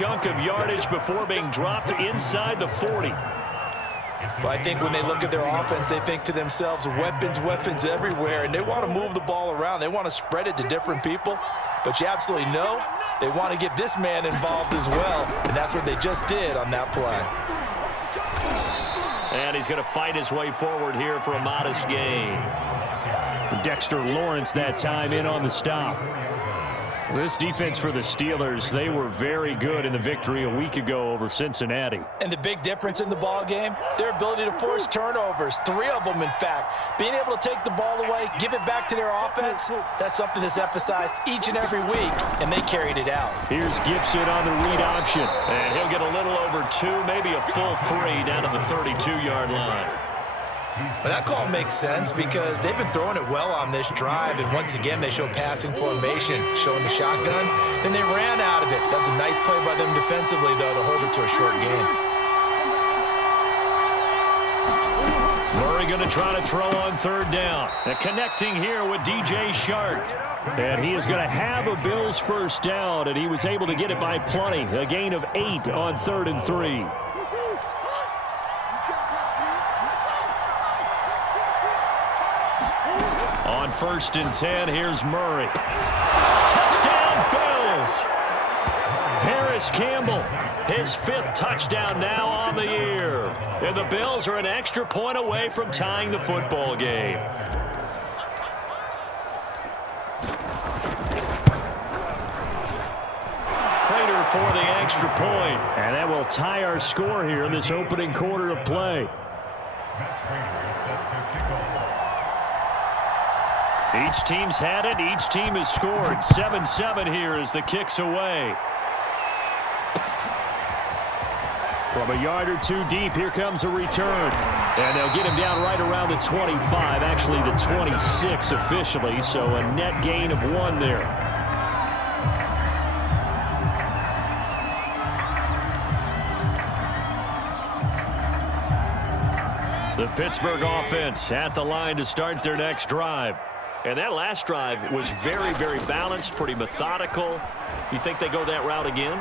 chunk of yardage before being dropped inside the 40. But I think when they look at their offense, they think to themselves, weapons, weapons everywhere, and they want to move the ball around. They want to spread it to different people. But you absolutely know they want to get this man involved as well, and that's what they just did on that play. And he's going to fight his way forward here for a modest gain. Dexter Lawrence that time in on the stop. This defense for the Steelers, they were very good in the victory a week ago over Cincinnati. And the big difference in the ball game, their ability to force turnovers, 3 of them in fact. Being able to take the ball away, give it back to their offense, that's something that's emphasized each and every week, and they carried it out. Here's Gibson on the read option. And he'll get a little over 2, maybe a full 3 down to the 32-yard line. But that call makes sense because they've been throwing it well on this drive, and once again they show passing formation, showing the shotgun. Then they ran out of it. That's a nice play by them defensively, though, to hold it to a short gain. Murray going to try to throw on 3rd down. And connecting here with DJ Chark. And he is going to have a Bills first down, and he was able to get it by plenty. A gain of 8 on 3rd and 3. On 1st and 10, here's Murray. Touchdown, Bills! Paris Campbell, his 5th touchdown now on the year. And the Bills are an extra point away from tying the football game. Prater for the extra point. And that will tie our score here in this opening quarter of play. Each team's had it. Each team has scored. 7-7 here as the kick's away. From a yard or 2 deep, here comes a return. And they'll get him down right around the 25, actually the 26 officially, so a net gain of 1 there. The Pittsburgh offense at the line to start their next drive. And that last drive was very, very balanced, pretty methodical. You think they go that route again?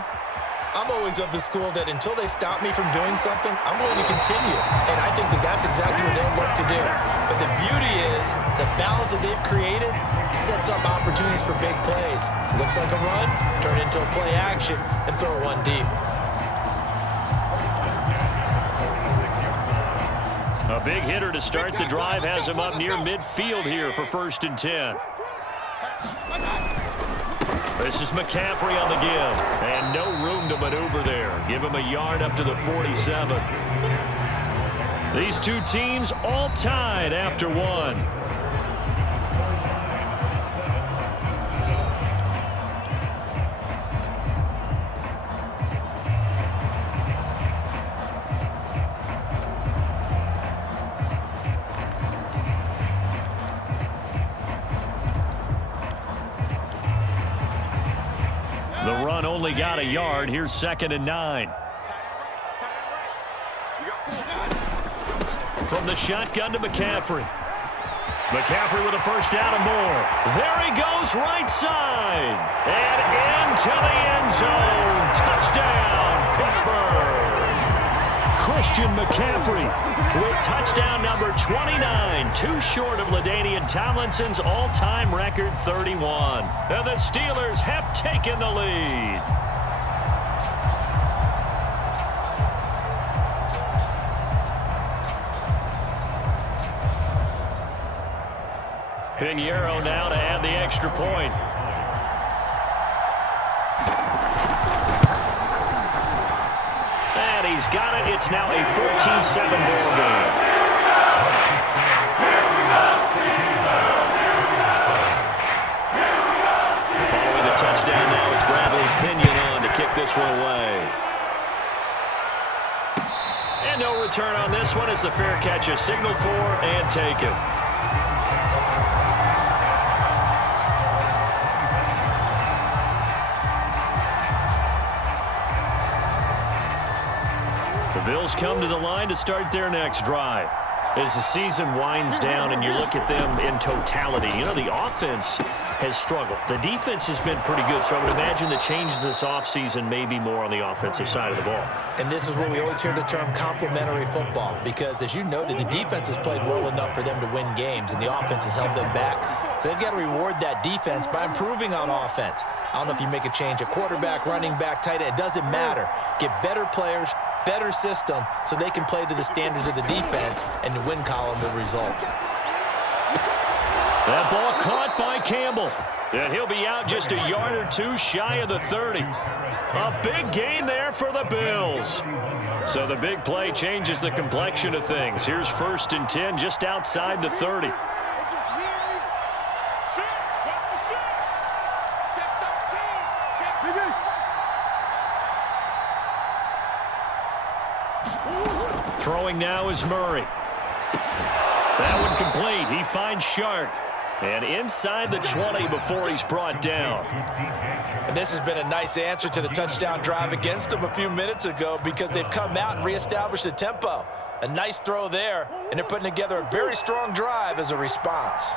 I'm always of the school that until they stop me from doing something, I'm going to continue. And I think that that's exactly what they'll look to do. But the beauty is the balance that they've created sets up opportunities for big plays. Looks like a run, turn it into a play action, and throw one deep. A big hitter to start the drive has him up near midfield here for 1st and 10. This is McCaffrey on the give, and no room to maneuver there. Give him a yard up to the 47. These two teams all tied after 1. The run only got a yard. Here's 2nd and 9. From the shotgun to McCaffrey. McCaffrey with a first down and more. There he goes, right side. And into the end zone. Touchdown, Pittsburgh. Christian McCaffrey with touchdown number 29, 2 short of LaDainian Tomlinson's all-time record 31. And the Steelers have taken the lead. Pinheiro now to add the extra point. And he's got it. It's now a 14-7 ball game. Following the touchdown now, it's Bradley Pinion on to kick this one away. And no return on this one as the fair catch is signaled for and taken. The Bills come to the line to start their next drive. As the season winds down and you look at them in totality, you know, the offense has struggled. The defense has been pretty good, so I would imagine the changes this offseason may be more on the offensive side of the ball. And this is where we always hear the term complementary football, because as you noted, the defense has played well enough for them to win games, and the offense has held them back. So they've got to reward that defense by improving on offense. I don't know if you make a change at quarterback, running back, tight end. It doesn't matter. Get better players, better system, so they can play to the standards of the defense, and the win column will result. That ball caught by Campbell. And he'll be out just a yard or two shy of the 30. A big gain there for the Bills. So the big play changes the complexion of things. Here's 1st and 10 just outside the 30. Throwing now is Murray. That one complete. He finds Shark. And inside the 20 before he's brought down. And this has been a nice answer to the touchdown drive against them a few minutes ago, because they've come out and reestablished the tempo. A nice throw there, and they're putting together a very strong drive as a response.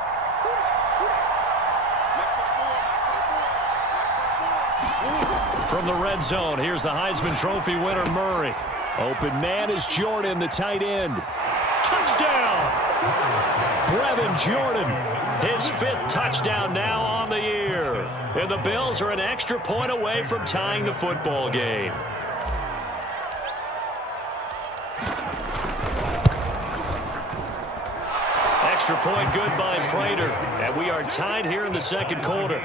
From the red zone, here's the Heisman Trophy winner, Murray. Open man is Jordan, the tight end. Touchdown! Brevin Jordan, his 5th touchdown now on the year. And the Bills are an extra point away from tying the football game. Extra point good by Prater. And we are tied here in the 2nd quarter.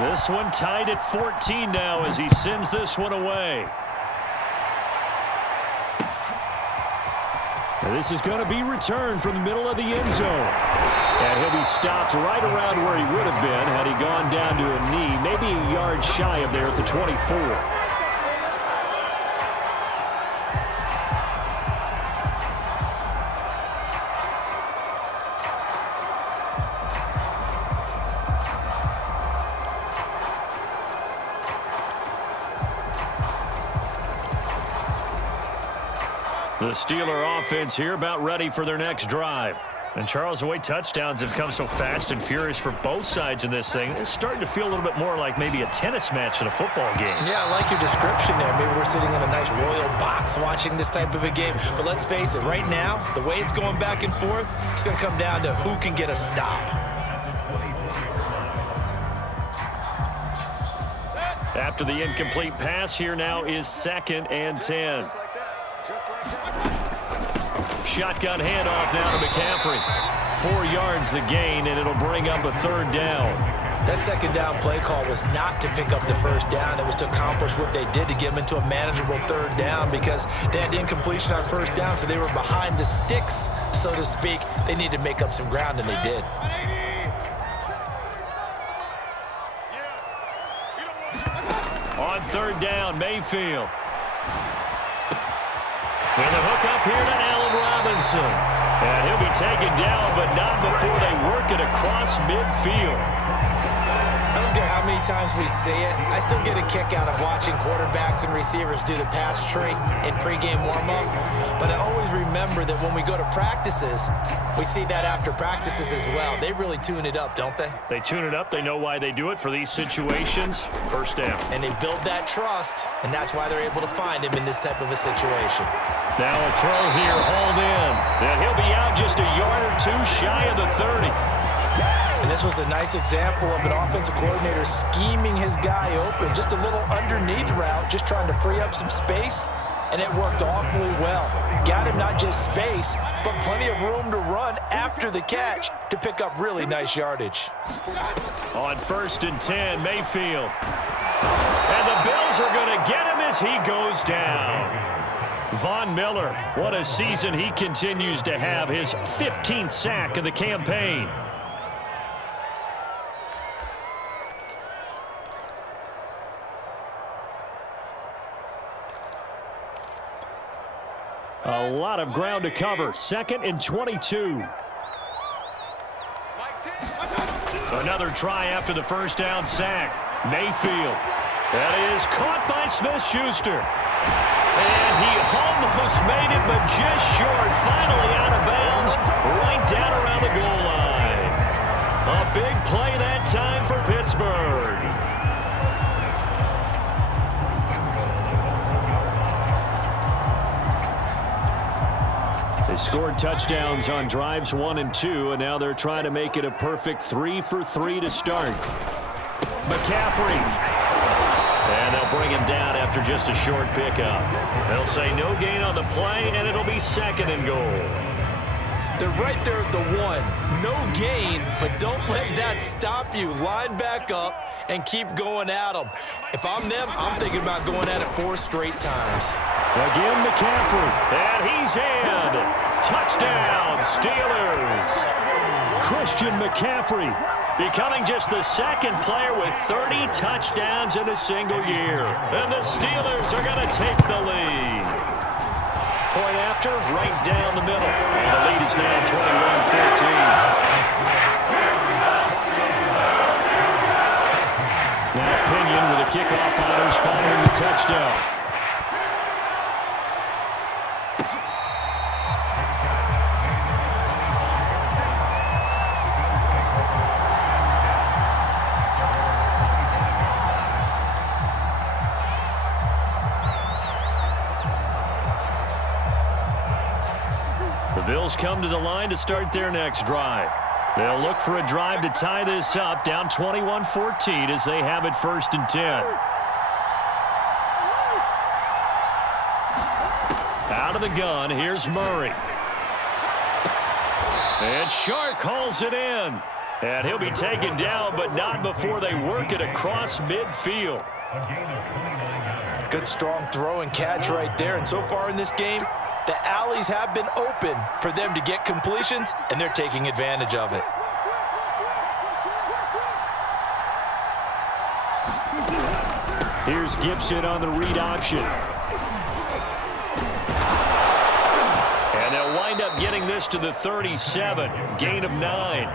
This one tied at 14 now as he sends this one away. And this is going to be returned from the middle of the end zone. And he'll be stopped right around where he would have been had he gone down to a knee, maybe a yard shy of there at the 24. The Steeler offense here about ready for their next drive. And Charles, the way touchdowns have come so fast and furious for both sides in this thing, it's starting to feel a little bit more like maybe a tennis match in a football game. Yeah, I like your description there. Maybe we're sitting in a nice royal box watching this type of a game. But let's face it, right now, the way it's going back and forth, it's going to come down to who can get a stop. After the incomplete pass, here now is 2nd and 10. Shotgun handoff now to McCaffrey. 4 yards the gain, and it'll bring up a 3rd down. That 2nd down play call was not to pick up the 1st down. It was to accomplish what they did to get them into a manageable 3rd down, because they had the incompletion on 1st down, so they were behind the sticks, so to speak. They needed to make up some ground, and they did. On 3rd down, Mayfield. With a hook up here to Allen Robinson. And he'll be taken down, but not before they work it across midfield. I don't care how many times we see it. I still get a kick out of watching quarterbacks and receivers do the pass tree in pregame warm-up. But I always remember that when we go to practices, we see that after practices as well. They really tune it up, don't they? They tune it up. They know why they do it for these situations. 1st down. And they build that trust, and that's why they're able to find him in this type of a situation. Now a throw here, hauled in. And he'll be out just a yard or two shy of the 30. And this was a nice example of an offensive coordinator scheming his guy open. Just a little underneath route, just trying to free up some space, and it worked awfully well. Got him not just space, but plenty of room to run after the catch to pick up really nice yardage. On 1st and 10, Mayfield. And the Bills are going to get him as he goes down. Von Miller, what a season he continues to have. His 15th sack of the campaign. A lot of ground to cover. 2nd and 22. Another try after the 1st down sack. Mayfield. That is caught by Smith-Schuster. And he almost made it, but just short. Finally out of bounds, right down around the goal line. A big play that time for Pittsburgh. They scored touchdowns on drives 1 and 2, and now they're trying to make it a perfect 3 for 3 to start. McCaffrey. And they'll bring him down after just a short pickup. They'll say no gain on the play, and it'll be 2nd and goal. They're right there at the 1. No gain, but don't let that stop you. Line back up and keep going at them. If I'm them, I'm thinking about going at it 4 straight times. Again, McCaffrey. And he's in. Touchdown, Steelers. Christian McCaffrey becoming just the 2nd player with 30 touchdowns in a single year. And the Steelers are going to take the lead. Point after, right down the middle. And the lead is now 21-14. Now Pinion with a kickoff honors following the touchdown. The Bills come to the line to start their next drive. They'll look for a drive to tie this up, down 21-14 as they have it 1st and 10. Out of the gun, here's Murray. And Shark calls it in. And he'll be taken down, but not before they work it across midfield. Good strong throw and catch right there. And so far in this game, the alleys have been open for them to get completions, and they're taking advantage of it. Here's Gibson on the read option. And they'll wind up getting this to the 37. Gain of 9.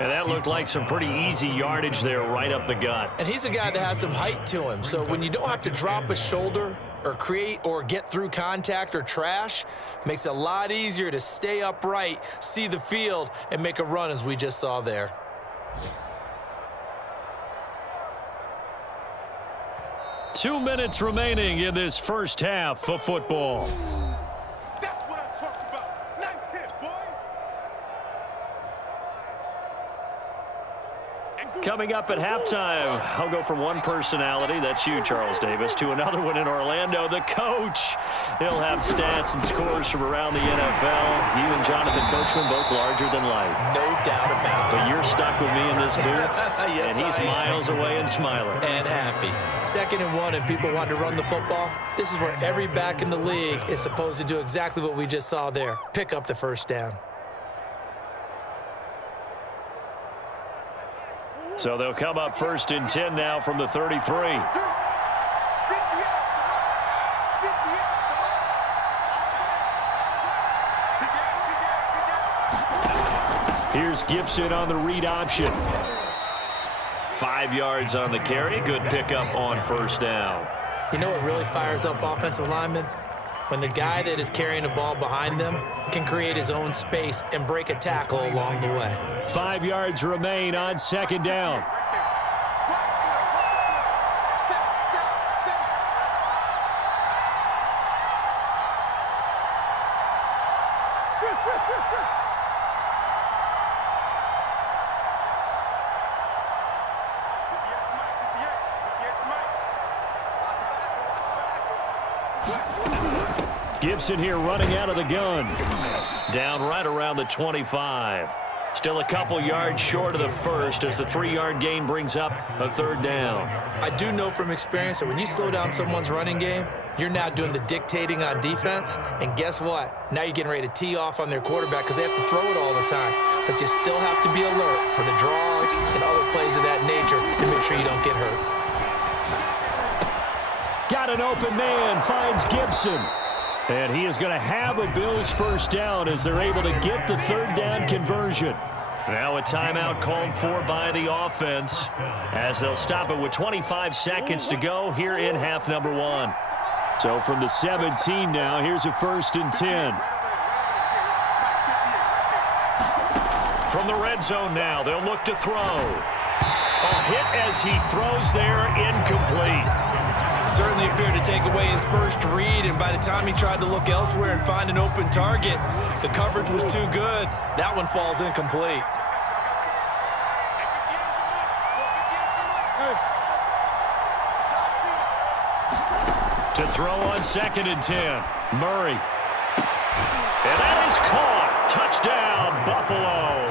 And that looked like some pretty easy yardage there right up the gut. And he's a guy that has some height to him. So when you don't have to drop a shoulder or create or get through contact or trash, makes it a lot easier to stay upright, see the field, and make a run as we just saw there. Two minutes remaining in this first half of football. That's what I'm talking about. Nice hit, boy. Coming up at halftime, I'll go from one personality, that's you, Charles Davis, to another one in Orlando, the coach. He'll have stats and scores from around the NFL. You and Jonathan Coachman both larger than life. No doubt about it. But you're stuck with me in this booth, Yes, and he's miles away and smiling. And happy. 2nd and 1, and people want to run the football. This is where every back in the league is supposed to do exactly what we just saw there. Pick up the 1st down. So they'll come up 1st and 10 now from the 33. Here's Gibson on the read option. 5 yards on the carry. Good pickup on 1st down. You know what really fires up offensive linemen? When the guy that is carrying the ball behind them can create his own space and break a tackle along the way. 5 yards remain on 2nd down. Gibson here running out of the gun. Down right around the 25. Still a couple yards short of the first as the 3-yard gain brings up a 3rd down. I do know from experience that when you slow down someone's running game, you're now doing the dictating on defense. And guess what? Now you're getting ready to tee off on their quarterback because they have to throw it all the time. But you still have to be alert for the draws and other plays of that nature to make sure you don't get hurt. Got an open man, finds Gibson. And he is going to have a Bills 1st down as they're able to get the 3rd down conversion. Now a timeout called for by the offense as they'll stop it with 25 seconds to go here in half number 1. So from the 17 now, here's a 1st and 10. From the red zone now, they'll look to throw. A hit as he throws there, incomplete. Certainly appeared to take away his first read, and by the time he tried to look elsewhere and find an open target, the coverage was too good. That one falls incomplete. To throw on 2nd and 10, Murray. And that is caught. Touchdown, Buffalo.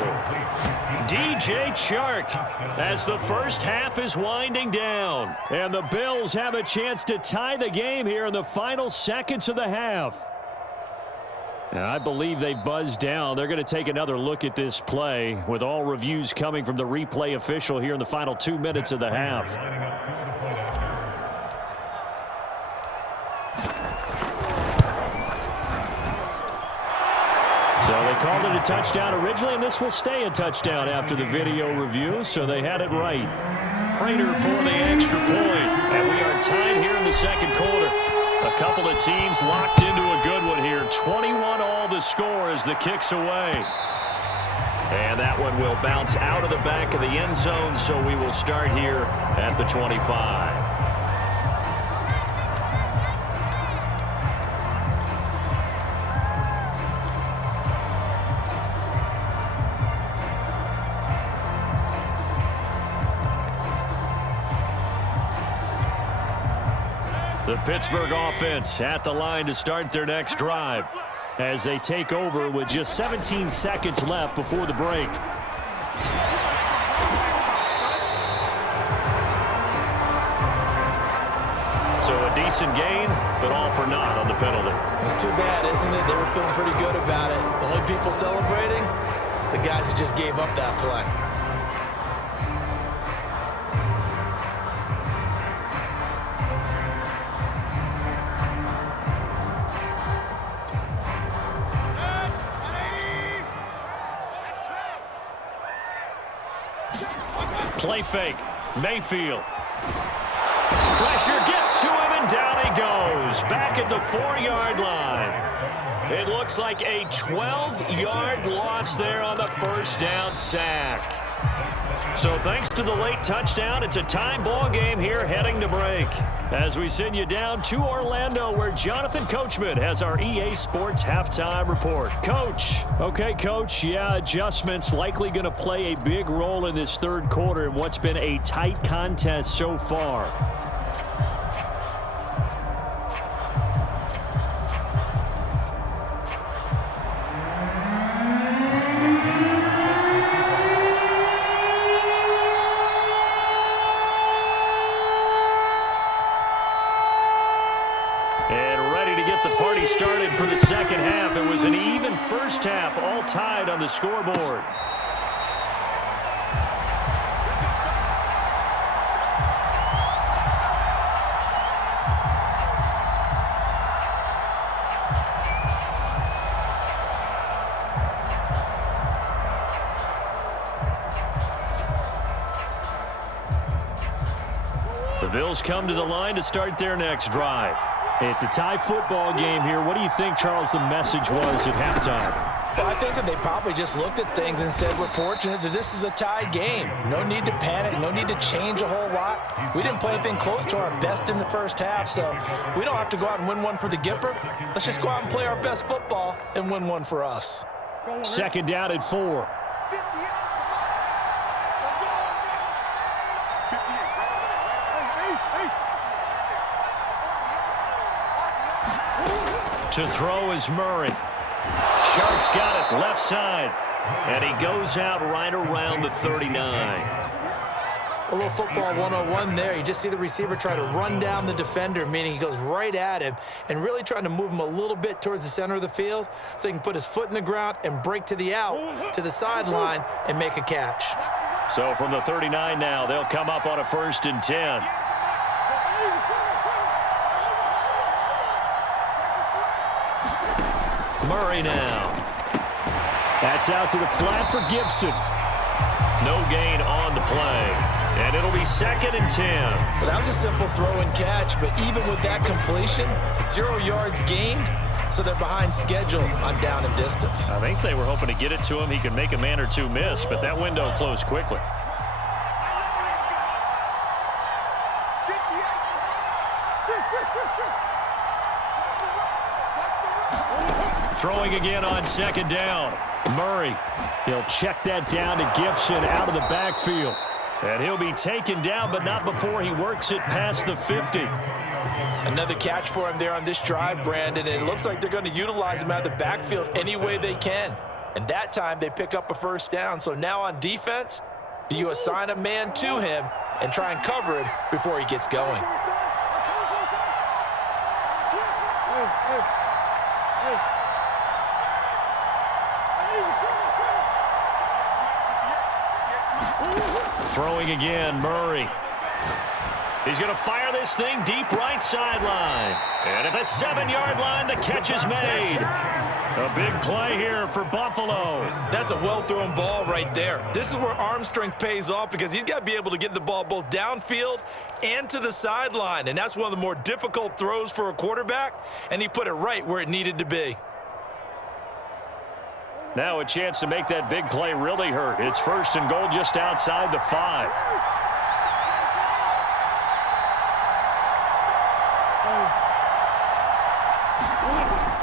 DJ Chark as the first half is winding down. And the Bills have a chance to tie the game here in the final seconds of the half. And I believe they buzzed down. They're going to take another look at this play with all reviews coming from the replay official here in the final 2 minutes of the half. So they called it a touchdown originally, and this will stay a touchdown after the video review, so they had it right. Prater for the extra point, and we are tied here in the second quarter. A couple of teams locked into a good one here. 21-all the score as the kick's away. And that one will bounce out of the back of the end zone, so we will start here at the 25. The Pittsburgh offense at the line to start their next drive as they take over with just 17 seconds left before the break. So a decent gain, but all for naught on the penalty. It's too bad, isn't it? They were feeling pretty good about it. The only people celebrating, the guys who just gave up that play. Play fake. Mayfield. Pressure gets to him, and down he goes. Back at the 4-yard line. It looks like a 12-yard loss there on the first down sack. So thanks to the late touchdown, it's a time ball game here heading to break. As we send you down to Orlando, where Jonathan Coachman has our EA Sports halftime report. Coach. Okay, Coach. Yeah, adjustments likely going to play a big role in this third quarter in what's been a tight contest so far. Started for the second half. It was an even first half, all tied on the scoreboard. The Bills come to the line to start their next drive. It's a tie football game here. What do you think, Charles, the message was at halftime? Well, I think that they probably just looked at things and said, we're fortunate that this is a tie game. No need to panic. No need to change a whole lot. We didn't play anything close to our best in the first half, so we don't have to go out and win one for the Gipper. Let's just go out and play our best football and win one for us. Second down at 4. To throw is Murray. Shark's got it left side. And he goes out right around the 39. A little football 101 there. You just see the receiver try to run down the defender, meaning he goes right at him and really trying to move him a little bit towards the center of the field so he can put his foot in the ground and break to the out, to the sideline, and make a catch. So from the 39 now, they'll come up on a 1st and 10. Murray now. That's out to the flat for Gibson. No gain on the play. And it'll be be 2nd and 10. Well, that was a simple throw and catch, but even with that completion, 0 yards gained, so they're behind schedule on down and distance. I think they were hoping to get it to him. He could make a man or two miss, but that window closed quickly. Throwing again on 2nd down. Murray. He'll check that down to Gibson out of the backfield. And he'll be taken down, but not before he works it past the 50. Another catch for him there on this drive, Brandon, and it looks like they're going to utilize him out of the backfield any way they can. And that time they pick up a 1st down. So now on defense, do you assign a man to him and try and cover him before he gets going? Throwing again, Murray. He's going to fire this thing deep right sideline. And at the 7-yard line, the catch is made. A big play here for Buffalo. That's a well-thrown ball right there. This is where arm strength pays off because he's got to be able to get the ball both downfield and to the sideline. And that's one of the more difficult throws for a quarterback, and he put it right where it needed to be. Now a chance to make that big play really hurt. It's 1st and goal just outside the 5.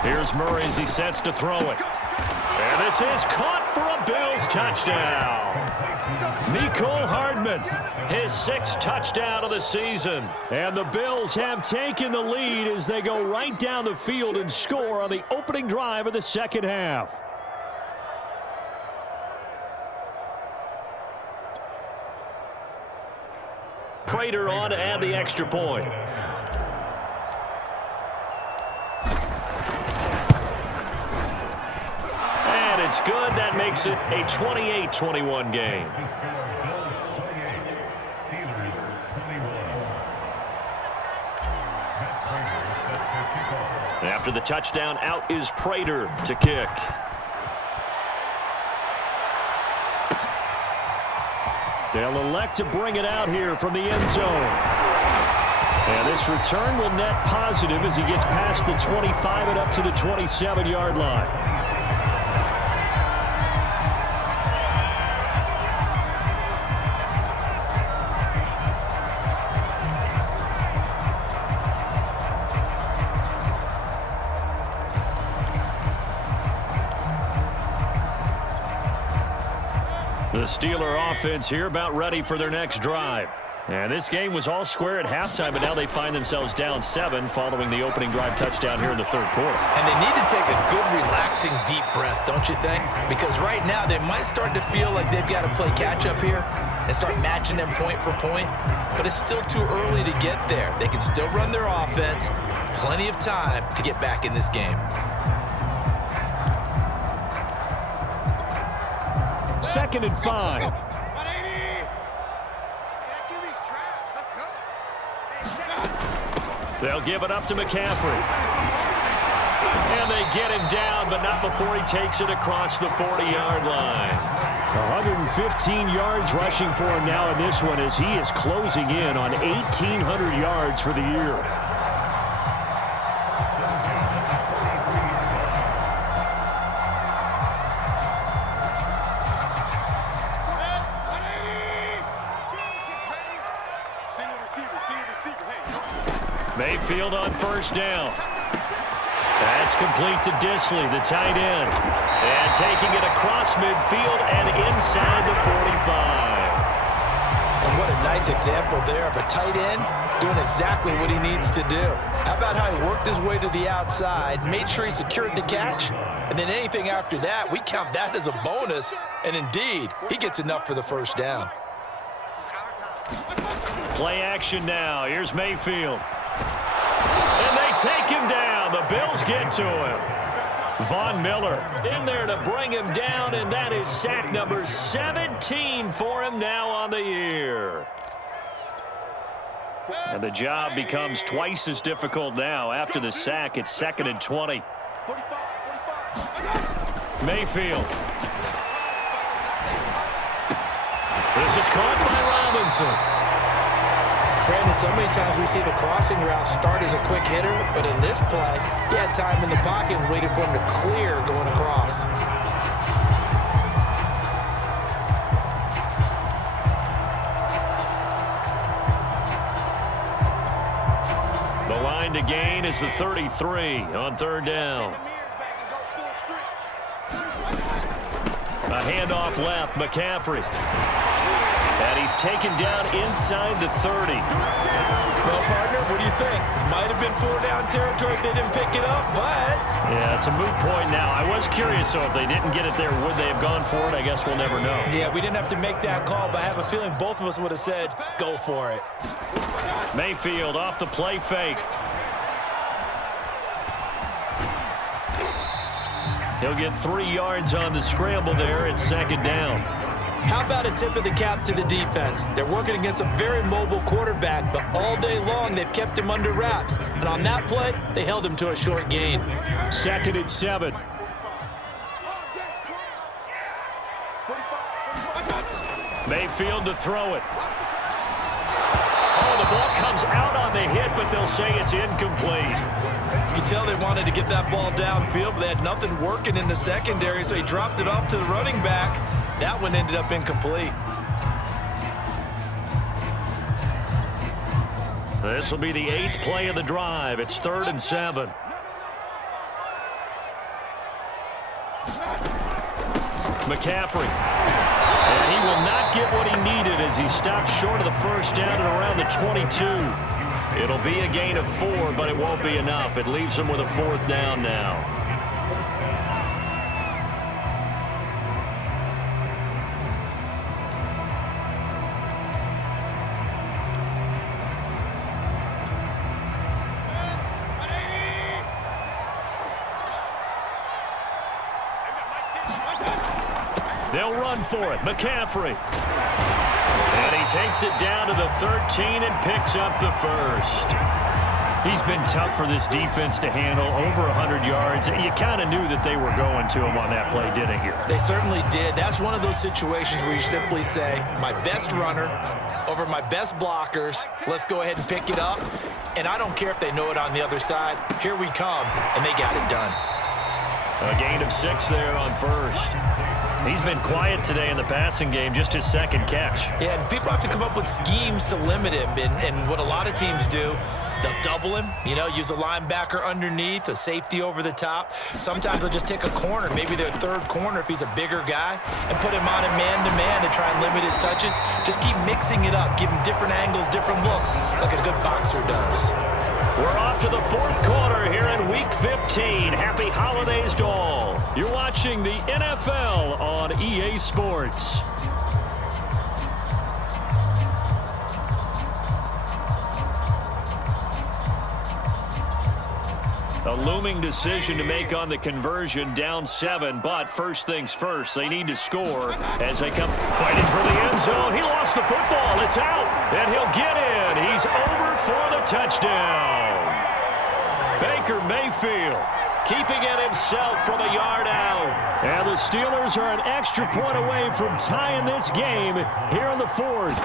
Here's Murray as he sets to throw it. And this is caught for a Bills touchdown. Mecole Hardman, his 6th touchdown of the season. And the Bills have taken the lead as they go right down the field and score on the opening drive of the 2nd half. Prater on to add the extra point. And it's good. That makes it a 28-21 game. After the touchdown, out is Prater to kick. They'll elect to bring it out here from the end zone. And this return will net positive as he gets past the 25 and up to the 27-yard line. The Steeler offense here about ready for their next drive. And this game was all square at halftime, but now they find themselves down 7 following the opening drive touchdown here in the 3rd quarter. And they need to take a good, relaxing, deep breath, don't you think? Because right now they might start to feel like they've got to play catch-up here and start matching them point for point. But it's still too early to get there. They can still run their offense. Plenty of time to get back in this game. 2nd and 5. They'll give it up to McCaffrey. And they get him down, but not before he takes it across the 40-yard line. 115 yards rushing for him now in this one as he is closing in on 1,800 yards for the year. Mayfield on 1st down. That's complete to Disley, the tight end. And taking it across midfield and inside the 45. And what a nice example there of a tight end doing exactly what he needs to do. How about how he worked his way to the outside, made sure he secured the catch, and then anything after that, we count that as a bonus. And indeed, he gets enough for the 1st down. Play action now. Here's Mayfield. And they take him down. The Bills get to him. Von Miller in there to bring him down, and that is sack number 17 for him now on the year. And the job becomes twice as difficult now. After the sack, it's 2nd and 20. Mayfield. This is caught by Robinson. Brandon, so many times we see the crossing route start as a quick hitter, but in this play, he had time in the pocket and waited for him to clear going across. The line to gain is the 33 on third down. A handoff left, McCaffrey. And he's taken down inside the 30. Well, partner, what do you think? Might have been 4-down territory if they didn't pick it up, but... Yeah, it's a moot point now. I was curious, so if they didn't get it there, would they have gone for it? I guess we'll never know. Yeah, we didn't have to make that call, but I have a feeling both of us would have said, go for it. Mayfield off the play fake. He'll get 3 yards on the scramble there. It's second down. How about a tip of the cap to the defense? They're working against a very mobile quarterback, but all day long they've kept him under wraps. And on that play, they held him to a short gain. 2nd and 7. Mayfield to throw it. Oh, the ball comes out on the hit, but they'll say it's incomplete. You can tell they wanted to get that ball downfield, but they had nothing working in the secondary, so he dropped it off to the running back. That one ended up incomplete. This will be the 8th play of the drive. It's 3rd and 7. McCaffrey. And he will not get what he needed as he stopped short of the first down at around the 22. It'll be a gain of 4, but it won't be enough. It leaves him with a 4th down now. They'll run for it. McCaffrey. And he takes it down to the 13 and picks up the first. He's been tough for this defense to handle, over 100 yards. You kind of knew that they were going to him on that play, didn't you? They certainly did. That's one of those situations where you simply say, my best runner over my best blockers, let's go ahead and pick it up. And I don't care if they know it on the other side. Here we come, and they got it done. A gain of 6 there on first. He's been quiet today in the passing game, just his 2nd catch. Yeah, and people have to come up with schemes to limit him. And what a lot of teams do, they'll double him, use a linebacker underneath, a safety over the top. Sometimes they'll just take a corner, maybe their 3rd corner if he's a bigger guy, and put him on a man-to-man to try and limit his touches. Just keep mixing it up, give him different angles, different looks, like a good boxer does. We're off to the 4th quarter here in Week 15. Happy holidays to all. You're watching the NFL on EA Sports. A looming decision to make on the conversion, down 7, but first things first, they need to score as they come fighting for the end zone. He lost the football. It's out, and he'll get in. He's over for the touchdown. Baker Mayfield keeping it himself from a yard out. And the Steelers are an extra point away from tying this game here in the 4th.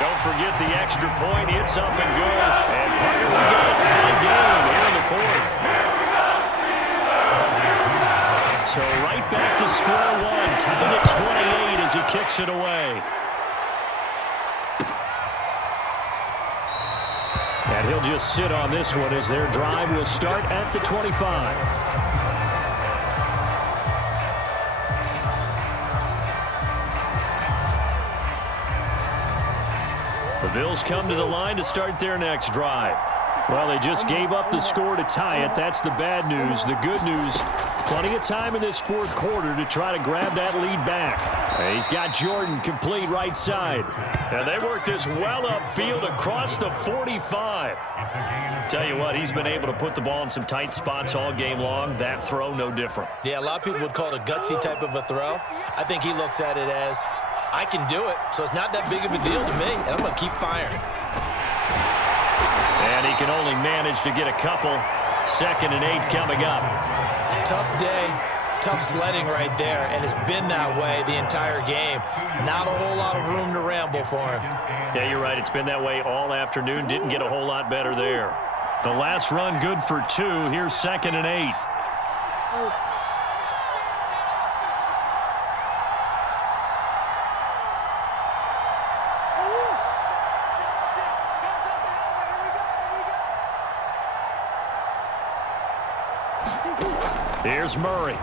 Don't forget the extra point. It's up and good. And partner, we got a tie game here in the 4th. So right back to square one. Tied at 28 as he kicks it away. And he'll just sit on this one as their drive will start at the 25. The Bills come to the line to start their next drive. Well, they just gave up the score to tie it. That's the bad news. The good news, plenty of time in this 4th quarter to try to grab that lead back. He's got Jordan complete right side. And they work this well upfield across the 45. Tell you what, he's been able to put the ball in some tight spots all game long. That throw, no different. Yeah, a lot of people would call it a gutsy type of a throw. I think he looks at it as, I can do it, so it's not that big of a deal to me, and I'm going to keep firing. And he can only manage to get a couple. 2nd and 8 coming up. Tough day. Tough sledding right there, and it's been that way the entire game. Not a whole lot of room to ramble for him. Yeah, you're right. It's been that way all afternoon. Didn't get a whole lot better there. The last run good for 2. Here's 2nd and 8. Here's Murray.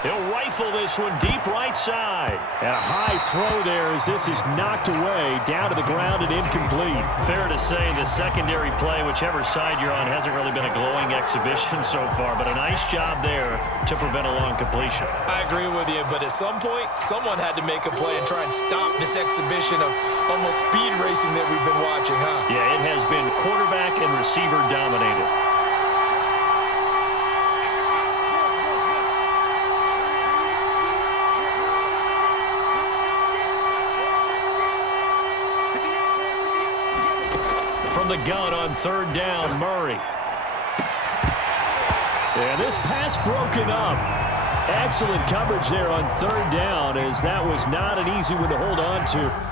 He'll rifle this one deep right side. And a high throw there as this is knocked away, down to the ground and incomplete. Fair to say the secondary play, whichever side you're on, hasn't really been a glowing exhibition so far, but a nice job there to prevent a long completion. I agree with you, but at some point, someone had to make a play and try and stop this exhibition of almost speed racing that we've been watching, huh? Yeah, it has been quarterback and receiver dominated. From the gun on 3rd down, Murray. And this pass broken up. Excellent coverage there on 3rd down, as that was not an easy one to hold on to.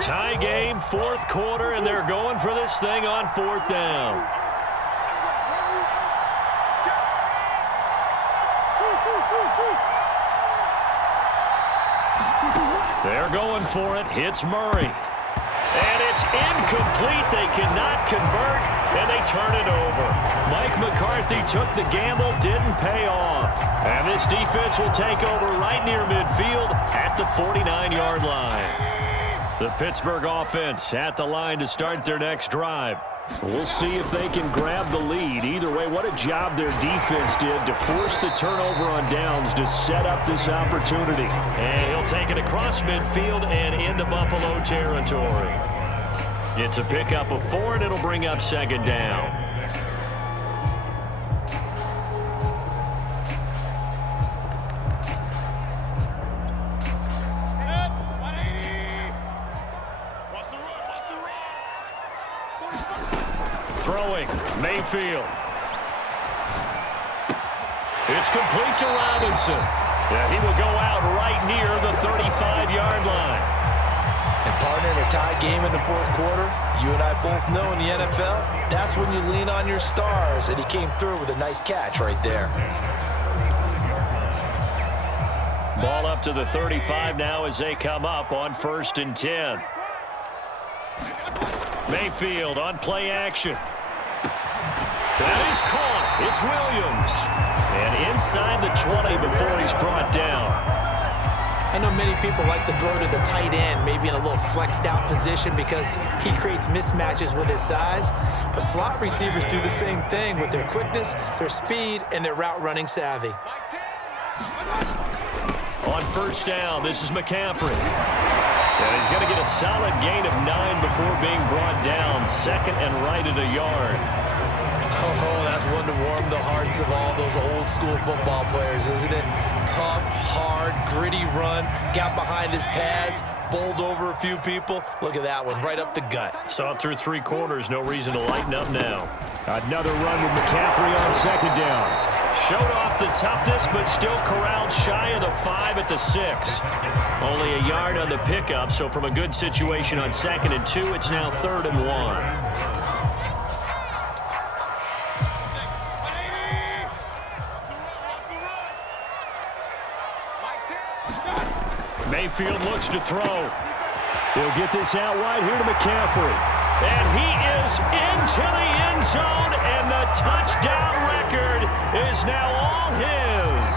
Tie game, 4th quarter, and they're going for this thing on 4th down. They're going for it. Hits Murray. And it's incomplete. They cannot convert, and they turn it over. Mike McCarthy took the gamble, didn't pay off. And this defense will take over right near midfield at the 49-yard line. The Pittsburgh offense at the line to start their next drive. We'll see if they can grab the lead. Either way, what a job their defense did to force the turnover on downs to set up this opportunity. And he'll take it across midfield and into Buffalo territory. It's a pickup of 4, and it'll bring up 2nd down. Throwing, Mayfield. It's complete to Robinson. Yeah, he will go out right near the 35-yard line. And partner, in a tie game in the 4th quarter, you and I both know in the NFL, that's when you lean on your stars, and he came through with a nice catch right there. Ball up to the 35 now as they come up on 1st and 10. Mayfield on play action. That is caught. It's Williams. And inside the 20 before he's brought down. I know many people like to throw to the tight end, maybe in a little flexed out position because he creates mismatches with his size. But slot receivers do the same thing with their quickness, their speed, and their route running savvy. On 1st down, this is McCaffrey. And he's going to get a solid gain of 9 before being brought down. Second and right at a yard. Oh, that's one to warm the hearts of all those old-school football players, isn't it? Tough, hard, gritty run, got behind his pads, bowled over a few people. Look at that one, right up the gut. Saw it through 3 quarters, no reason to lighten up now. Another run with McCaffrey on second down. Showed off the toughness, but still corralled shy of the 5 at the 6. Only a yard on the pickup, so from a good situation on 2nd and 2, it's now 3rd and 1. Mayfield looks to throw. He'll get this out wide here to McCaffrey. And he is into the end zone, and the touchdown record is now all his.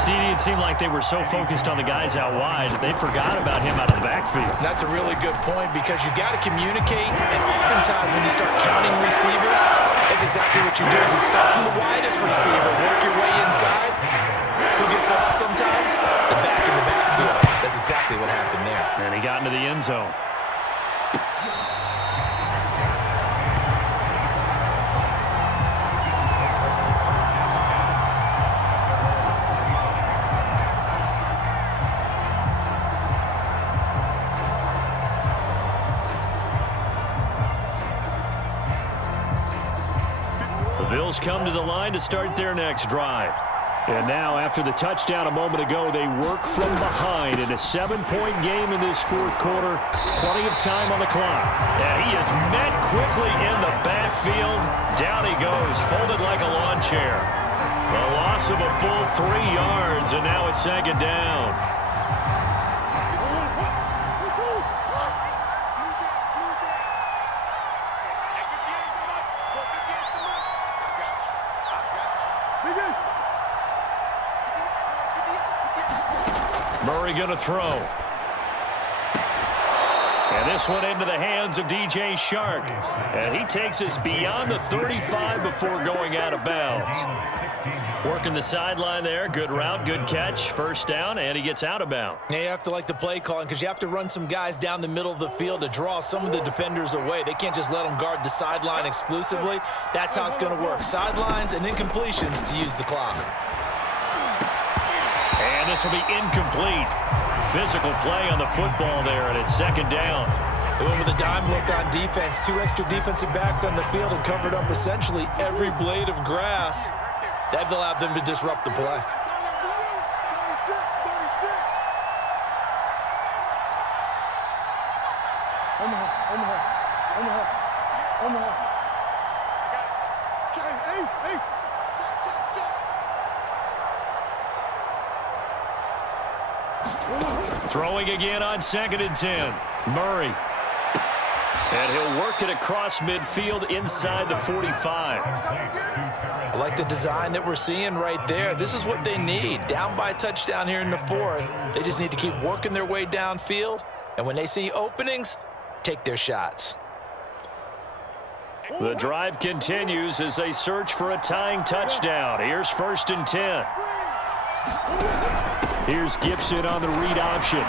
CD, it seemed like they were so focused on the guys out wide that they forgot about him out of the backfield. That's a really good point because you got to communicate, and oftentimes when you start counting receivers, that's exactly what you do. You start from the widest receiver, work your way inside. Who gets lost sometimes? The back in the backfield. That's exactly what happened there. And he got into the end zone. The Bills come to the line to start their next drive. And now, after the touchdown a moment ago, they work from behind in a 7-point game in this 4th quarter. Plenty of time on the clock. And he is met quickly in the backfield. Down he goes, folded like a lawn chair. A loss of a full 3 yards, and now it's 2nd down. Murray going to throw. And this one into the hands of DJ Shark. And he takes us beyond the 35 before going out of bounds. Working the sideline there. Good route, good catch. First down, and he gets out of bounds. Yeah, you have to like the play calling because you have to run some guys down the middle of the field to draw some of the defenders away. They can't just let them guard the sideline exclusively. That's how it's going to work. Sidelines and incompletions to use the clock. And this will be incomplete. Physical play on the football there, and it's 2nd down. They went with a dime look on defense. 2 extra defensive backs on the field and covered up essentially every blade of grass. That allowed them to disrupt the play. Throwing again on 2nd and 10. Murray. And he'll work it across midfield inside the 45. I like the design that we're seeing right there. This is what they need. Down by a touchdown here in the 4th. They just need to keep working their way downfield. And when they see openings, take their shots. The drive continues as they search for a tying touchdown. Here's 1st and 10. Here's Gibson on the read option.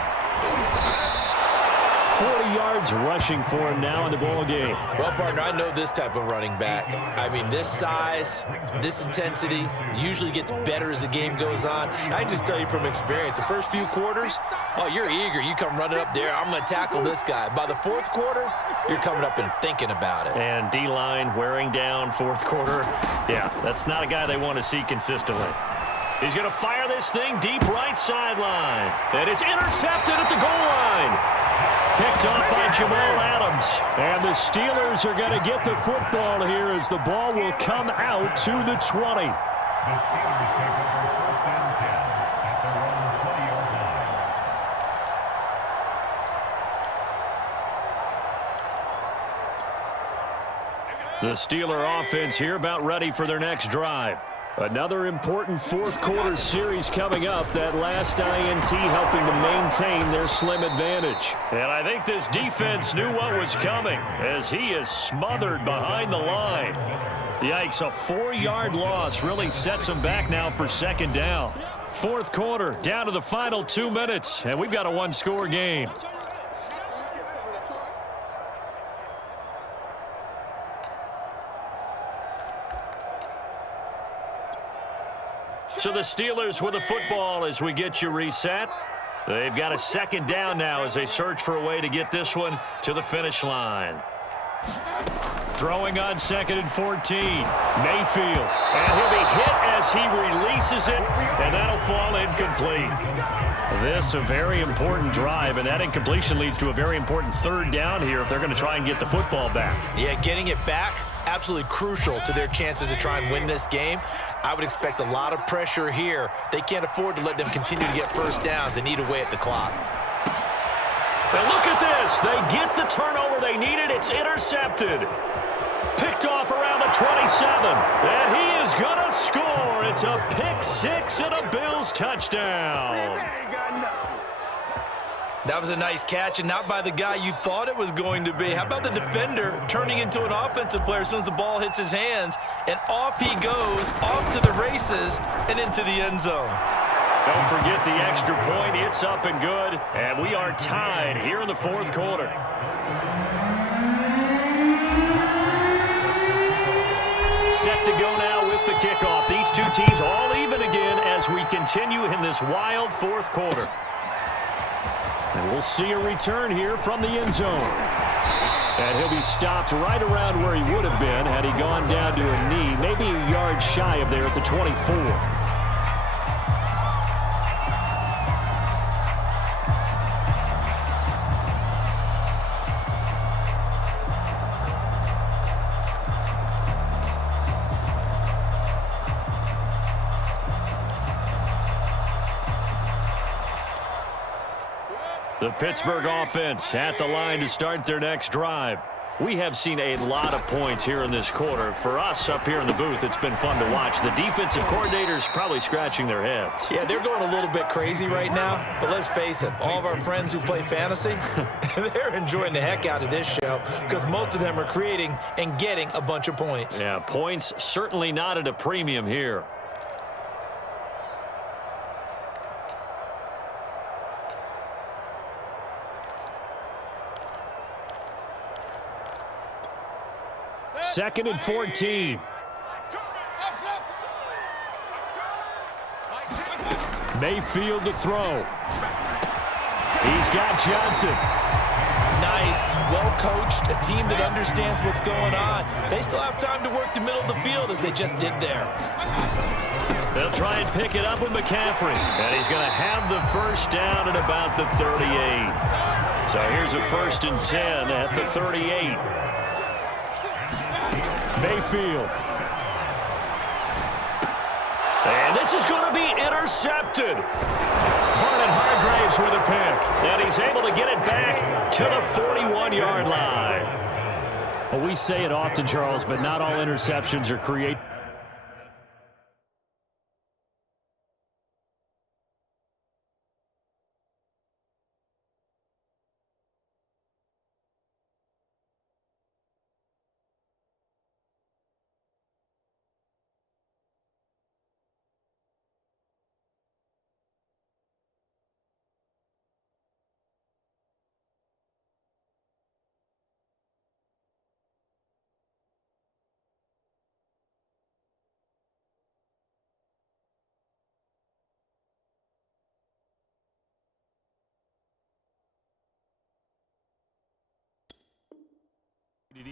40 yards rushing for him now in the ball game. Well, partner, I know this type of running back. I mean, this size, this intensity usually gets better as the game goes on. I just tell you from experience, the first few quarters, oh, you're eager. You come running up there, I'm going to tackle this guy. By the 4th quarter, you're coming up and thinking about it. And D-line wearing down 4th quarter. Yeah, that's not a guy they want to see consistently. He's going to fire this thing deep right sideline. And it's intercepted at the goal line. Picked off by Jamal Adams. And the Steelers are going to get the football here as the ball will come out to the 20. The Steeler offense here about ready for their next drive. Another important 4th quarter series coming up. That last INT helping to maintain their slim advantage. And I think this defense knew what was coming as he is smothered behind the line. Yikes, a 4-yard loss really sets him back now for 2nd down. Fourth quarter, down to the final 2 minutes, and we've got a one-score game. So the Steelers with the football as we get you reset. They've got a second down now as they search for a way to get this one to the finish line. Throwing on 2nd and 14. Mayfield. And he'll be hit as he releases it, and that'll fall incomplete. This a very important drive, and that incompletion leads to a very important third down here if they're going to try and get the football back. Yeah, getting it back, absolutely crucial to their chances to try and win this game. I would expect a lot of pressure here. They can't afford to let them continue to get first downs and eat away at the clock. Now look at this. They get the turnover they needed. It's intercepted. Picked off around the 27. And he is going to score. It's a pick six and a Bills touchdown. That was a nice catch, and not by the guy you thought it was going to be. How about the defender turning into an offensive player as soon as the ball hits his hands, and off he goes, off to the races, and into the end zone. Don't forget the extra point. It's up and good, and we are tied here in the fourth quarter. Set to go now with the kickoff. These two teams all even again as we continue in this wild fourth quarter. And we'll see a return here from the end zone. And he'll be stopped right around where he would have been had he gone down to a knee, maybe a yard shy of there at the 24. The Pittsburgh offense at the line to start their next drive. We have seen a lot of points here in this quarter. For us up here in the booth, it's been fun to watch. The defensive coordinators probably scratching their heads. Yeah, they're going a little bit crazy right now, but let's face it, all of our friends who play fantasy, they're enjoying the heck out of this show because most of them are creating and getting a bunch of points. Yeah, points certainly not at a premium here. Second and 14. Mayfield to throw. He's got Johnson. Nice, well coached, a team that understands what's going on. They still have time to work the middle of the field as they just did there. They'll try and pick it up with McCaffrey. And he's going to have the first down at about the 38. So here's a 1st and 10 at the 38. Mayfield. And this is going to be intercepted. Vernon Hargreaves with a pick. And he's able to get it back to the 41-yard line. Well, we say it often, Charles, but not all interceptions are created.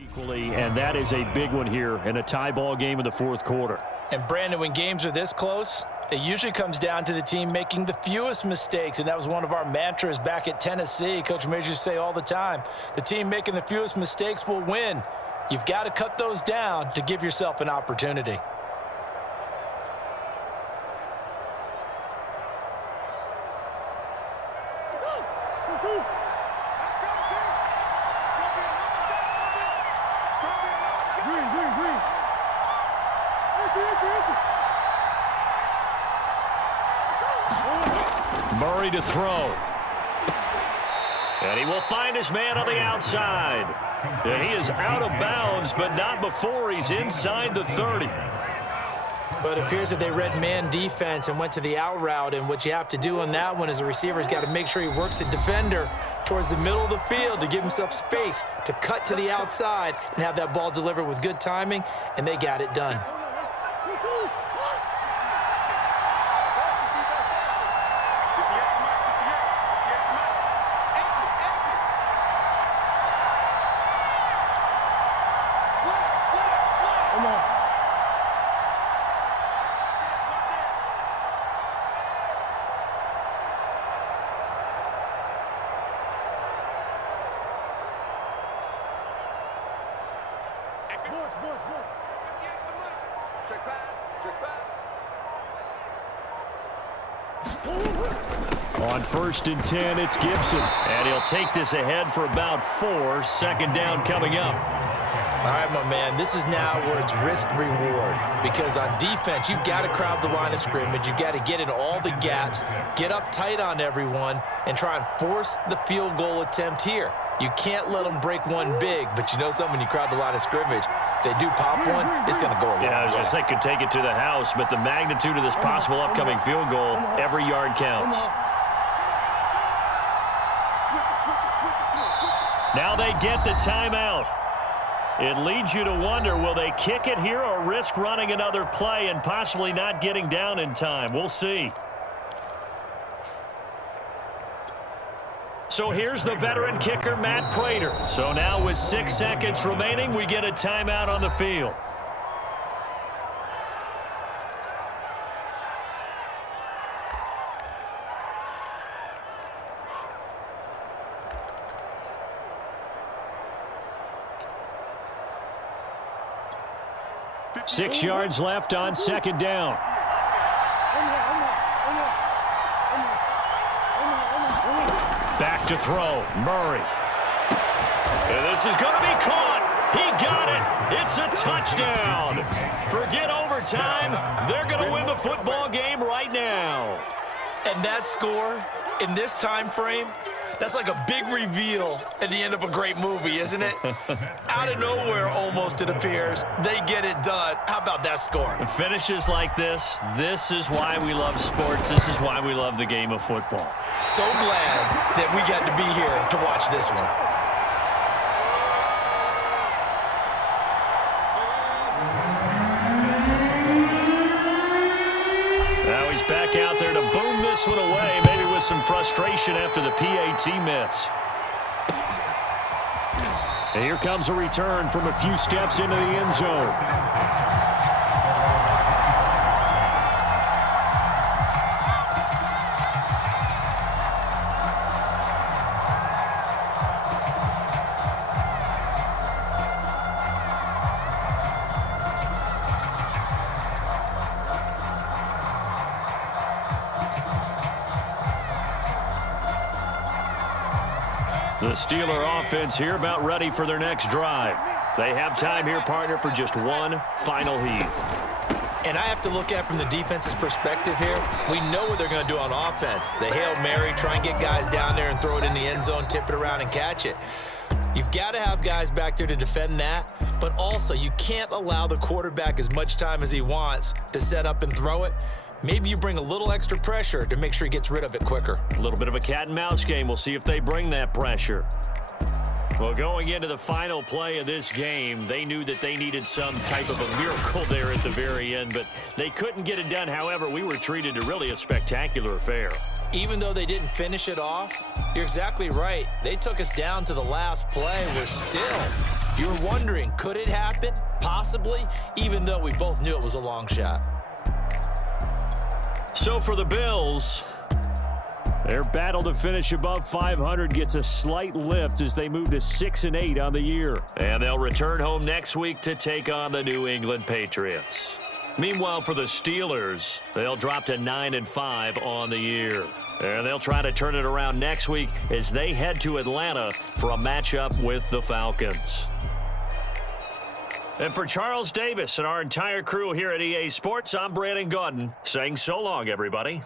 Equally, and that is a big one here in a tie ball game in the fourth quarter. And Brandon, when games are this close, it usually comes down to the team making the fewest mistakes, and that was one of our mantras back at Tennessee. Coach Majors used to say all the time, the team making the fewest mistakes will win. You've got to cut those down to give yourself an opportunity. Murray to throw. And he will find his man on the outside. And he is out of bounds, but not before he's inside the 30. Well, it appears that they read man defense and went to the out route, and what you have to do on that one is the receiver's got to make sure he works the defender towards the middle of the field to give himself space to cut to the outside and have that ball delivered with good timing, and they got it done. On 1st and 10, it's Gibson. And he'll take this ahead for about 4. Second down coming up. All right, my man, this is now where it's risk-reward, because on defense, you've got to crowd the line of scrimmage. You've got to get in all the gaps, get up tight on everyone, and try and force the field goal attempt here. You can't let them break one big, but you know something, when you crowd the line of scrimmage, if they do pop one, it's going to go a long way. Yeah, I was going to say could take it to the house, but the magnitude of this possible upcoming field goal, every yard counts. Now they get the timeout. It leads you to wonder, will they kick it here or risk running another play and possibly not getting down in time? We'll see. So here's the veteran kicker, Matt Prater. So now with 6 seconds remaining, we get a timeout on the field. Six yards left on second down. Back to throw, Murray. And this is going to be caught. He got it. It's a touchdown. Forget overtime. They're going to win the football game right now. And that score in this time frame, that's like a big reveal at the end of a great movie, isn't it? Out of nowhere, almost, it appears, they get it done. How about that score? Finishes like this is why we love sports. This is why we love the game of football. So glad that we got to be here to watch this one. Now he's back out there to boom this one away, maybe with some frustration after the PAT miss. And here comes a return from a few steps into the end zone. The Steeler offense here about ready for their next drive. They have time here, partner, for just one final heave. And I have to look at from the defense's perspective here. We know what they're going to do on offense. The Hail Mary, try and get guys down there and throw it in the end zone, tip it around and catch it. You've got to have guys back there to defend that, but also you can't allow the quarterback as much time as he wants to set up and throw it. Maybe you bring a little extra pressure to make sure he gets rid of it quicker. A little bit of a cat and mouse game. We'll see if they bring that pressure. Well, going into the final play of this game, they knew that they needed some type of a miracle there at the very end, but they couldn't get it done. However, we were treated to really a spectacular affair. Even though they didn't finish it off, you're exactly right. They took us down to the last play. We're still, you were wondering, could it happen? Possibly, even though we both knew it was a long shot. So for the Bills, their battle to finish above 500 gets a slight lift as they move to 6-8 on the year. And they'll return home next week to take on the New England Patriots. Meanwhile, for the Steelers, they'll drop to 9-5 on the year. And they'll try to turn it around next week as they head to Atlanta for a matchup with the Falcons. And for Charles Davis and our entire crew here at EA Sports, I'm Brandon Gaudin saying so long, everybody.